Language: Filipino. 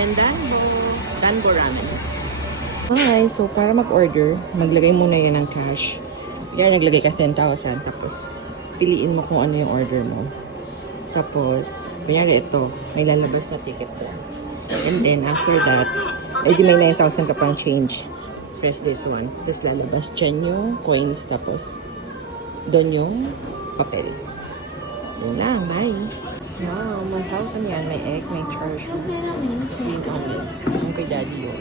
ramen Danbo ramen. Okay, so para mag-order, maglagay muna yan ng cash. Yan, naglagay ka 10,000. Tapos, piliin mo kung ano yung order mo. Tapos, kunyari ito, may lalabas na ticket lang. And then, after that, ay di may 9,000 ka pang change. Press this one. Tapos lalabas dyan yung coins. Tapos, doon yung papel. Yun lang, bye. Wow, 1,000 yan. May egg, may charge. Green omelets. Yung kay daddy yun.